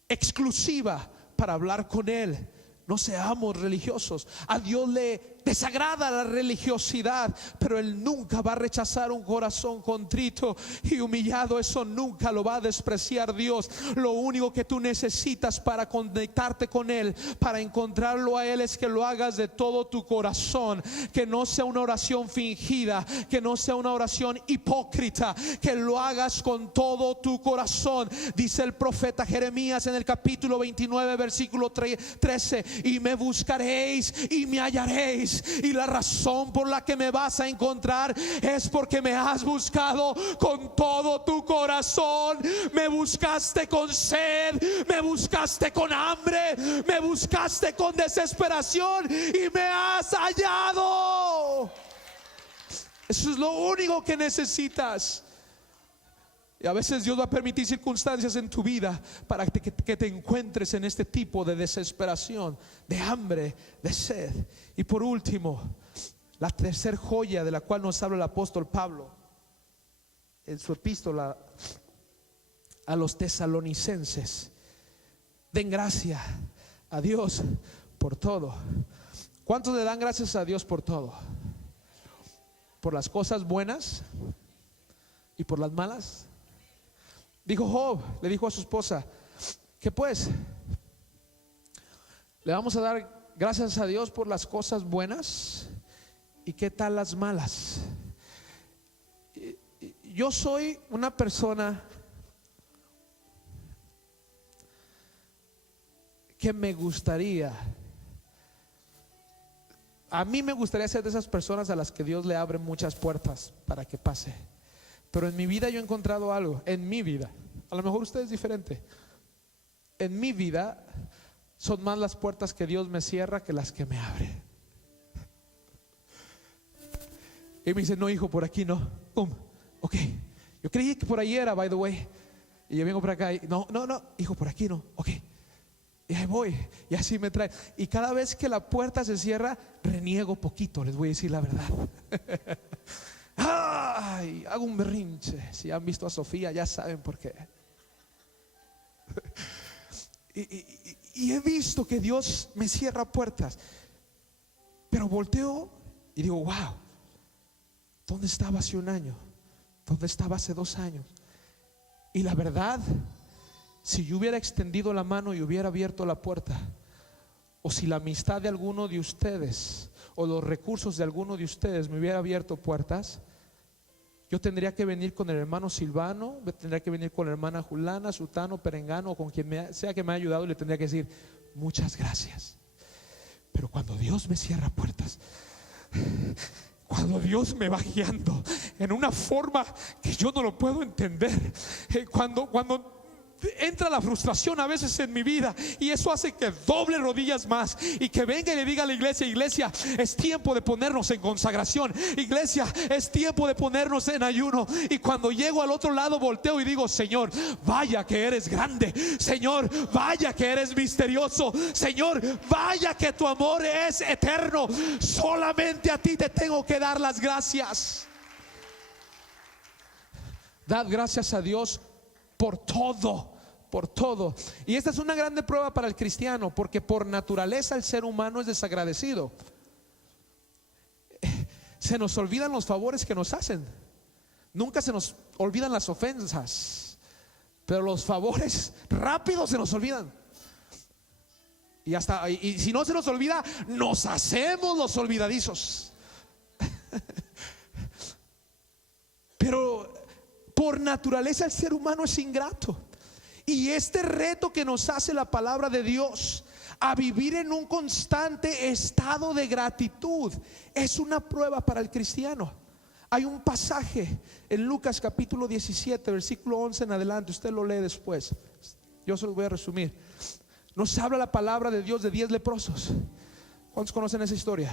exclusiva para hablar con Él. No seamos religiosos. A Dios le desagrada la religiosidad, pero Él nunca va a rechazar un corazón contrito y humillado. Eso nunca lo va a despreciar Dios. Lo único que tú necesitas para conectarte con Él, para encontrarlo a Él, es que lo hagas de todo tu corazón. Que no sea una oración fingida, que no sea una oración hipócrita, que lo hagas con todo tu corazón. Dice el profeta Jeremías en el capítulo 29 versículo 13: y me buscaréis y me hallaréis, y la razón por la que me vas a encontrar es porque me has buscado con todo tu corazón. Me buscaste con sed, me buscaste con hambre, me buscaste con desesperación y me has hallado. Eso es lo único que necesitas. Y a veces Dios va a permitir circunstancias en tu vida para que te encuentres en este tipo de desesperación, de hambre, de sed. Y por último, la tercer joya de la cual nos habla el apóstol Pablo en su epístola a los tesalonicenses: den gracia a Dios por todo. ¿Cuántos le dan gracias a Dios por todo? Por las cosas buenas y por las malas. Dijo Job, le dijo a su esposa: ¿qué pues? ¿Le vamos a dar gracias a Dios por las cosas buenas? ¿Y qué tal las malas? Yo soy una persona que me gustaría A mí me gustaría ser de esas personas a las que Dios le abre muchas puertas para que pase. Pero en mi vida yo he encontrado algo, en mi vida. A lo mejor usted es diferente. En mi vida son más las puertas que Dios me cierra que las que me abre. Y me dice, no hijo, por aquí no. Pum, ok. Yo creí que por ahí era, by the way. Y yo vengo por acá y no, hijo, por aquí no, ok. Y ahí voy, y así me trae. Y cada vez que la puerta se cierra, reniego poquito, les voy a decir la verdad. Ay, hago un berrinche. Si han visto a Sofía, ya saben por qué. Y he visto que Dios me cierra puertas. Pero volteo y digo, wow, ¿dónde estaba hace un año? ¿Dónde estaba hace 2 años? Y la verdad, si yo hubiera extendido la mano y hubiera abierto la puerta, o si la amistad de alguno de ustedes o los recursos de alguno de ustedes me hubiera abierto puertas, yo tendría que venir con el hermano Silvano, tendría que venir con la hermana Julana, Sutano, Perengano, o con quien sea que me haya ayudado, y le tendría que decir muchas gracias. Pero cuando Dios me cierra puertas, cuando Dios me va guiando en una forma que yo no lo puedo entender, cuando entra la frustración a veces en mi vida, y eso hace que doble rodillas más y que venga y le diga a la iglesia: iglesia, es tiempo de ponernos en consagración, iglesia, es tiempo de ponernos en ayuno. Y cuando llego al otro lado, volteo y digo: Señor, vaya que eres grande, Señor, vaya que eres misterioso, Señor, vaya que tu amor es eterno. Solamente a ti te tengo que dar las gracias. Dad gracias a Dios por todo, por todo. Y esta es una grande prueba para el cristiano, porque por naturaleza el ser humano es desagradecido. Se nos olvidan los favores que nos hacen. Nunca se nos olvidan las ofensas, pero los favores rápido se nos olvidan. Y si no se nos olvida, nos hacemos los olvidadizos. Pero por naturaleza el ser humano es ingrato. Y este reto que nos hace la palabra de Dios a vivir en un constante estado de gratitud es una prueba para el cristiano. Hay un pasaje en Lucas capítulo 17, versículo 11 en adelante. Usted lo lee después, yo se lo voy a resumir. Nos habla la palabra de Dios de 10 leprosos. ¿Cuántos conocen esa historia?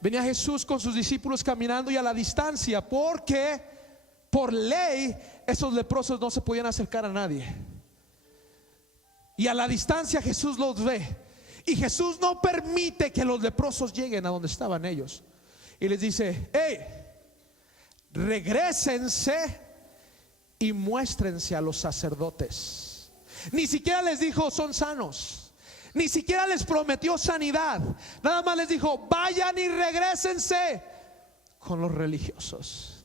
Venía Jesús con sus discípulos caminando, y a la distancia, porque por ley esos leprosos no se podían acercar a nadie, y a la distancia Jesús los ve, y Jesús no permite que los leprosos lleguen a donde estaban ellos, y les dice: hey, regrésense y muéstrense a los sacerdotes. Ni siquiera les dijo son sanos, ni siquiera les prometió sanidad. Nada más les dijo: vayan y regrésense con los religiosos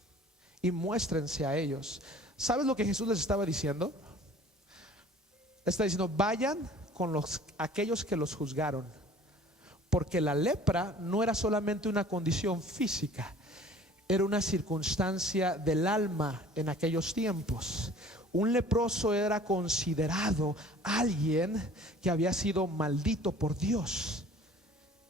y muéstrense a ellos. ¿Sabes lo que Jesús les estaba diciendo? Está diciendo: vayan con aquellos que los juzgaron, porque la lepra no era solamente una condición física, era una circunstancia del alma en aquellos tiempos. Un leproso era considerado alguien que había sido maldito por Dios,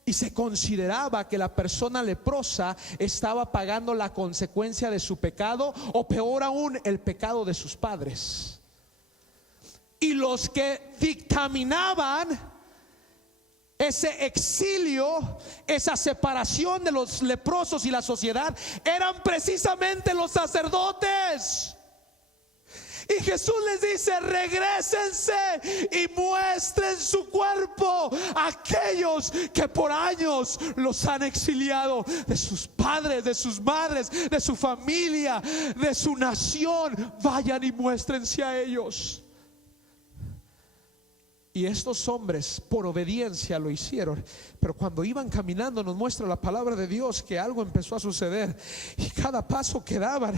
y se consideraba que la persona leprosa estaba pagando la consecuencia de su pecado, o peor aún, el pecado de sus padres. Y los que dictaminaban ese exilio, esa separación de los leprosos y la sociedad, eran precisamente los sacerdotes. Y Jesús les dice: regrésense y muestren su cuerpo a aquellos que por años los han exiliado de sus padres, de sus madres, de su familia, de su nación. Vayan y muéstrense a ellos. Y estos hombres por obediencia lo hicieron. Pero cuando iban caminando, nos muestra la palabra de Dios que algo empezó a suceder. Y cada paso que daban,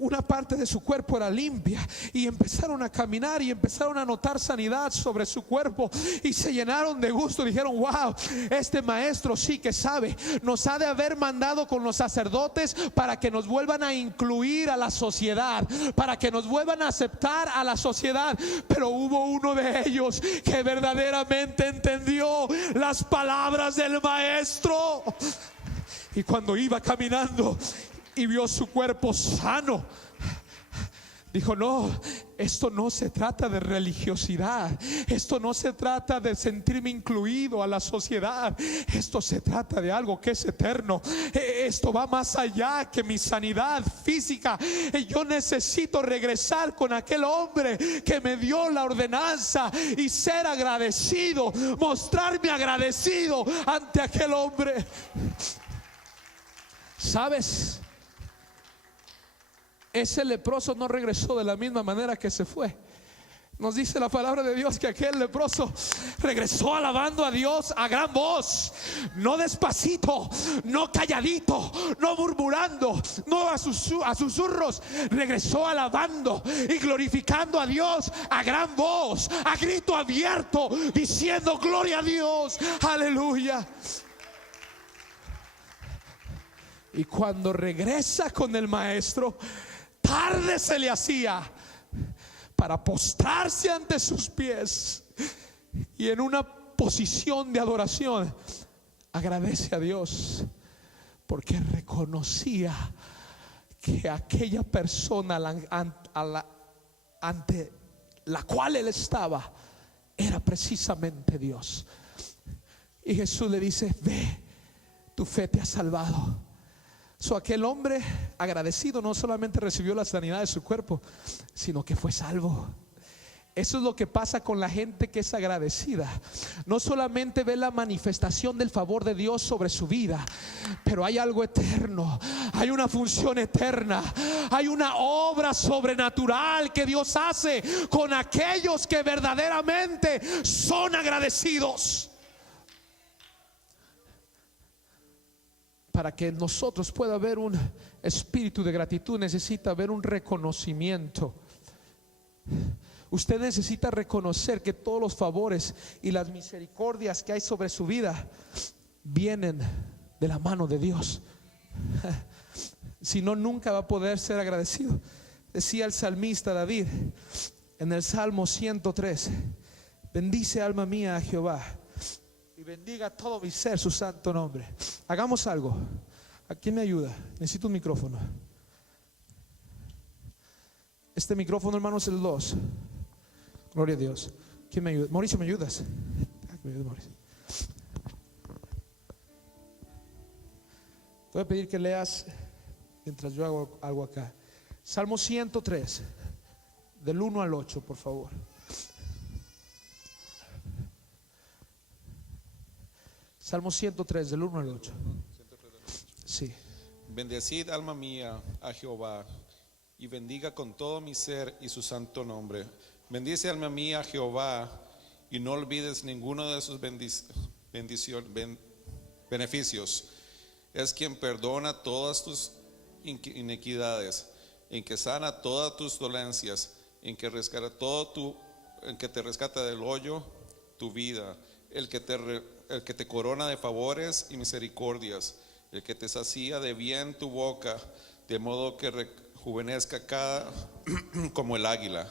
una parte de su cuerpo era limpia. Y empezaron a caminar y empezaron a notar sanidad sobre su cuerpo. Y se llenaron de gusto. Dijeron: wow, este maestro sí que sabe. Nos ha de haber mandado con los sacerdotes para que nos vuelvan a incluir a la sociedad, para que nos vuelvan a aceptar a la sociedad. Pero hubo uno de ellos que verdaderamente entendió las palabras del maestro. Y cuando iba caminando y vio su cuerpo sano, dijo: no, esto no se trata de religiosidad, esto no se trata de sentirme incluido a la sociedad, esto se trata de algo que es eterno, esto va más allá que mi sanidad física. Yo necesito regresar con aquel hombre que me dio la ordenanza y ser agradecido, mostrarme agradecido ante aquel hombre. ¿Sabes? Ese leproso no regresó de la misma manera que se fue. Nos dice la palabra de Dios que aquel leproso regresó alabando a Dios a gran voz, no despacito, no calladito, no murmurando, no a susurros. Regresó alabando y glorificando a Dios a gran voz, a grito abierto, diciendo: gloria a Dios, aleluya. Y cuando regresa con el maestro, tarde se le hacía para postrarse ante sus pies y en una posición de adoración agradece a Dios, porque reconocía que aquella persona ante la cual él estaba era precisamente Dios. Y Jesús le dice: ve, tu fe te ha salvado. Aquel hombre agradecido no solamente recibió la sanidad de su cuerpo, sino que fue salvo. Eso es lo que pasa con la gente que es agradecida. No solamente ve la manifestación del favor de Dios sobre su vida, pero hay algo eterno, hay una función eterna, hay una obra sobrenatural que Dios hace con aquellos que verdaderamente son agradecidos. Para que nosotros pueda haber un espíritu de gratitud, necesita haber un reconocimiento. Usted necesita reconocer que todos los favores y las misericordias que hay sobre su vida vienen de la mano de Dios. Si no, nunca va a poder ser agradecido. Decía el salmista David en el Salmo 103: bendice, alma mía, a Jehová, y bendiga todo mi ser su santo nombre. Hagamos algo. ¿A quién me ayuda? Necesito un micrófono. Este micrófono, hermano, es el 2. Gloria a Dios. ¿Quién me ayuda? Mauricio, ¿me ayudas? Mauricio. Te voy a pedir que leas mientras yo hago algo acá. Salmo 103, del 1 al 8, por favor. Salmo 103, del 1 al 8. Sí. Bendecid, alma mía, a Jehová, y bendiga con todo mi ser y su santo nombre. Bendice, alma mía, a Jehová, y no olvides ninguno de sus beneficios. Es quien perdona todas tus iniquidades, en que sana todas tus dolencias, en que te rescata del hoyo tu vida, el que te corona de favores y misericordias, el que te sacía de bien tu boca, de modo que rejuvenezca cada como el águila.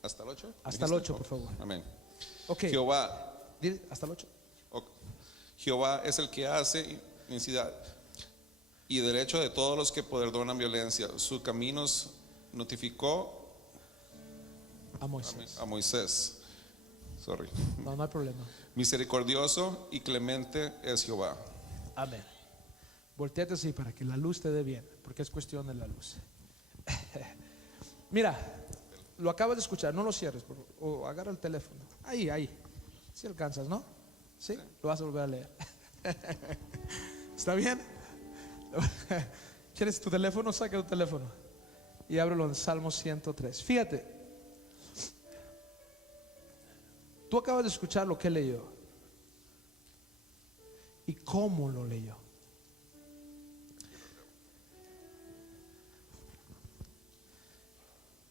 ¿Hasta el 8? Hasta el 8, por favor. Amén. Okay. Jehová, hasta el 8. Jehová es el que hace iniquidad y derecho de todos los que perdonan violencia. Sus caminos notificó a Moisés. A Moisés. Sorry. No hay problema. Misericordioso y clemente es Jehová. Amén. Volteate así para que la luz te dé bien, porque es cuestión de la luz. Mira, lo acabas de escuchar, no lo cierres, o agarra el teléfono. Ahí. Si alcanzas, ¿no? ¿Sí? Lo vas a volver a leer. ¿Está bien? ¿Quieres tu teléfono? Saca tu teléfono y ábrelo en Salmo 103. Fíjate, tú acabas de escuchar lo que leyó y cómo lo leyó.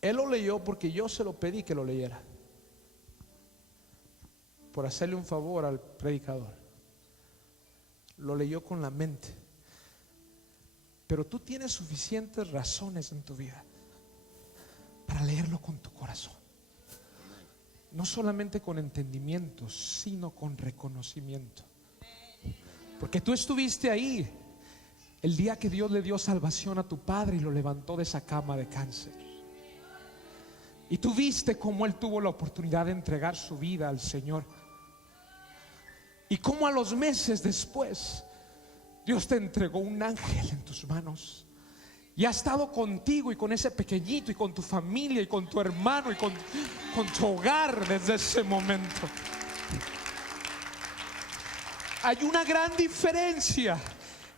Él lo leyó porque yo se lo pedí que lo leyera, por hacerle un favor al predicador. Lo leyó con la mente. Pero tú tienes suficientes razones en tu vida para leerlo con tu corazón. no solamente con entendimiento, sino con reconocimiento. Porque tú estuviste ahí el día que Dios le dio salvación a tu padre y lo levantó de esa cama de cáncer. Y tú viste cómo él tuvo la oportunidad de entregar su vida al Señor. Y cómo a los meses después Dios te entregó un ángel en tus manos. Y ha estado contigo y con ese pequeñito y con tu familia y con tu hermano y con tu hogar desde ese momento. Hay una gran diferencia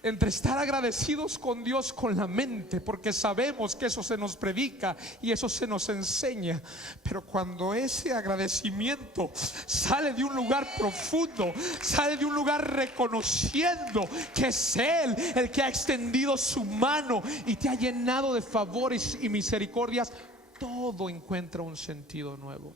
entre estar agradecidos con Dios con la mente, porque sabemos que eso se nos predica y eso se nos enseña, pero cuando ese agradecimiento sale de un lugar profundo, sale de un lugar reconociendo que es Él el que ha extendido su mano y te ha llenado de favores y misericordias, todo encuentra un sentido nuevo.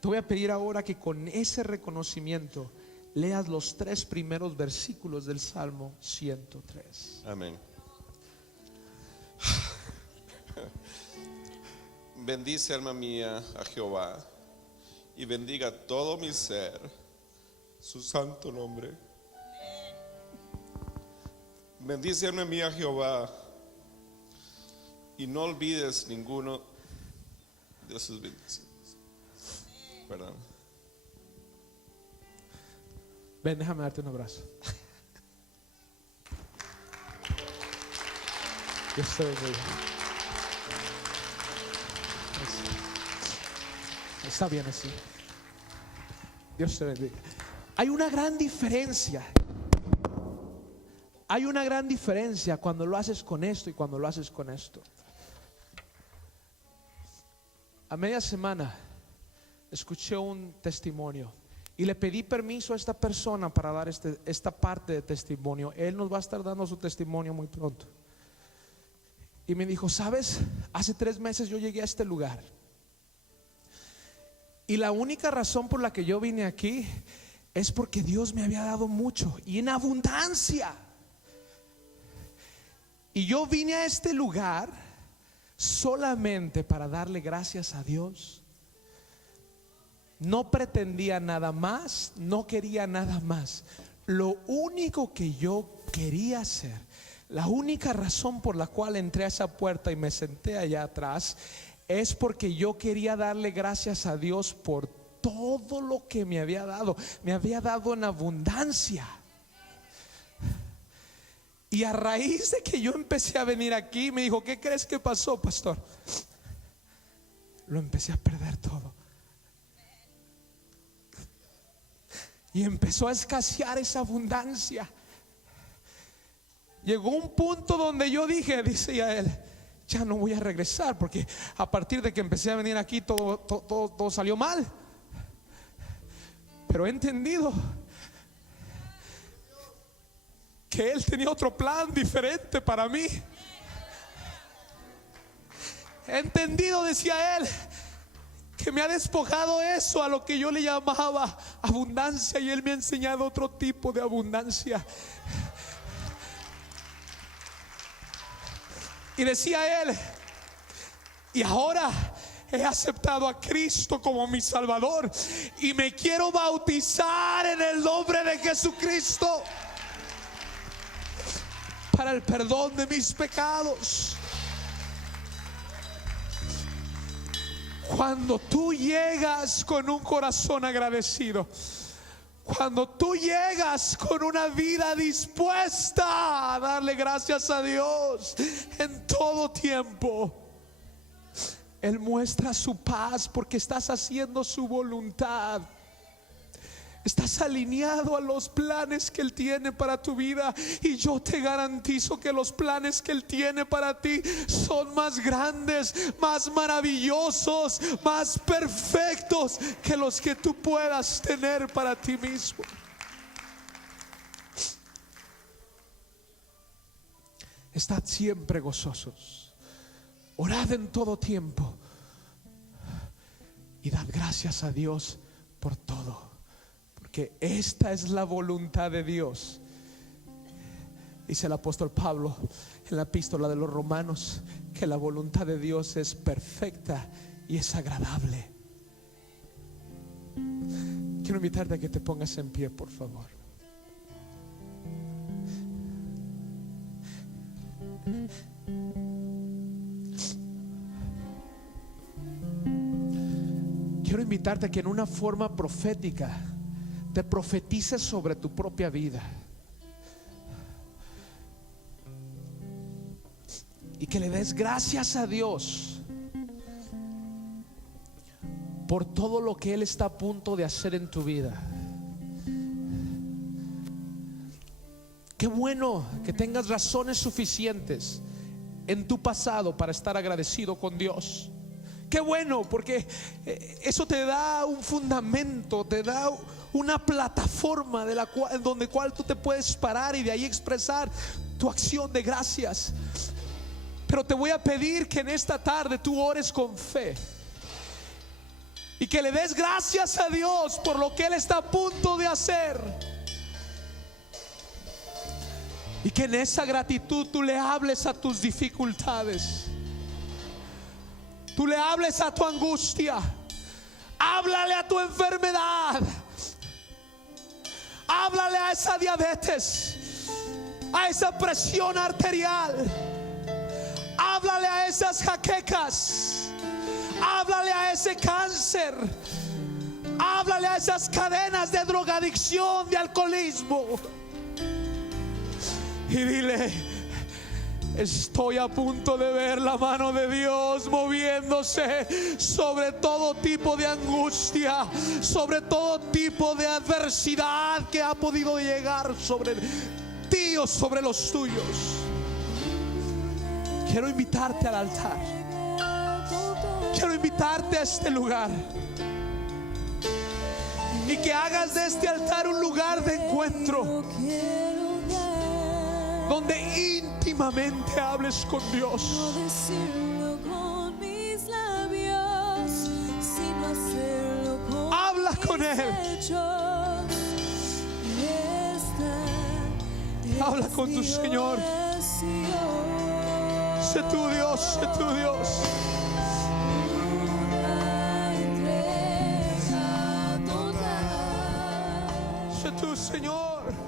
Te voy a pedir ahora que con ese reconocimiento leas los 3 primeros versículos del Salmo 103. Amén. Bendice, alma mía, a Jehová, y bendiga todo mi ser su santo nombre. Bendice, alma mía, a Jehová, y no olvides ninguno de sus bendiciones. Perdón. Ven, déjame darte un abrazo. Dios te bendiga. Está bien así. Dios te bendiga. Hay una gran diferencia. Hay una gran diferencia cuando lo haces con esto y cuando lo haces con esto. A media semana escuché un testimonio y le pedí permiso a esta persona para dar esta parte de testimonio. Él nos va a estar dando su testimonio muy pronto. Y me dijo: ¿sabes? Hace 3 meses yo llegué a este lugar, y la única razón por la que yo vine aquí es porque Dios me había dado mucho y en abundancia. Y yo vine a este lugar solamente para darle gracias a Dios. No pretendía nada más, no quería nada más. Lo único que yo quería hacer, la única razón por la cual entré a esa puerta y me senté allá atrás, es porque yo quería darle gracias a Dios por todo lo que me había dado. Me había dado en abundancia. Y a raíz de que yo empecé a venir aquí, me dijo: ¿qué crees que pasó, pastor? Lo empecé a perder todo. Y empezó a escasear esa abundancia. Llegó un punto donde yo dije, decía él, ya no voy a regresar, porque a partir de que empecé a venir aquí todo salió mal. Pero he entendido que Él tenía otro plan diferente para mí. He entendido, decía él, que me ha despojado eso a lo que yo le llamaba abundancia, y Él me ha enseñado otro tipo de abundancia. Y decía él: y ahora he aceptado a Cristo como mi Salvador y me quiero bautizar en el nombre de Jesucristo para el perdón de mis pecados. Cuando tú llegas con un corazón agradecido, cuando tú llegas con una vida dispuesta a darle gracias a Dios en todo tiempo, Él muestra su paz, porque estás haciendo su voluntad. Estás alineado a los planes que Él tiene para tu vida. Y yo te garantizo que los planes que Él tiene para ti son más grandes, más maravillosos, más perfectos que los que tú puedas tener para ti mismo. Estad siempre gozosos, orad en todo tiempo y dad gracias a Dios por todo, que esta es la voluntad de Dios. Dice el apóstol Pablo en la epístola de los Romanos que la voluntad de Dios es perfecta y es agradable. Quiero invitarte a que te pongas en pie, por favor. Quiero invitarte a que en una forma profética te profetices sobre tu propia vida y que le des gracias a Dios por todo lo que Él está a punto de hacer en tu vida. Qué bueno que tengas razones suficientes en tu pasado para estar agradecido con Dios. Qué bueno, porque eso te da un fundamento, te da una plataforma de la cual, donde cual tú te puedes parar y de ahí expresar tu acción de gracias. Pero te voy a pedir que en esta tarde tú ores con fe y que le des gracias a Dios por lo que Él está a punto de hacer. Y que en esa gratitud tú le hables a tus dificultades, tú le hables a tu angustia, háblale a tu enfermedad, háblale a esa diabetes, a esa presión arterial, háblale a esas jaquecas, háblale a ese cáncer, háblale a esas cadenas de drogadicción, de alcoholismo. Y dile: estoy a punto de ver la mano de Dios moviéndose sobre todo tipo de angustia, sobre todo tipo de adversidad que ha podido llegar sobre ti o sobre los tuyos. Quiero invitarte al altar. Quiero invitarte a este lugar y que hagas de este altar un lugar de encuentro donde íntimamente hables con Dios. No decirlo con mis labios, sino hacerlo con Habla con mis Él. hechos. Esta Habla es con tu mi Señor. oración. Sé tu Dios, sé tu Dios. Una entrega total. Sé tu Señor.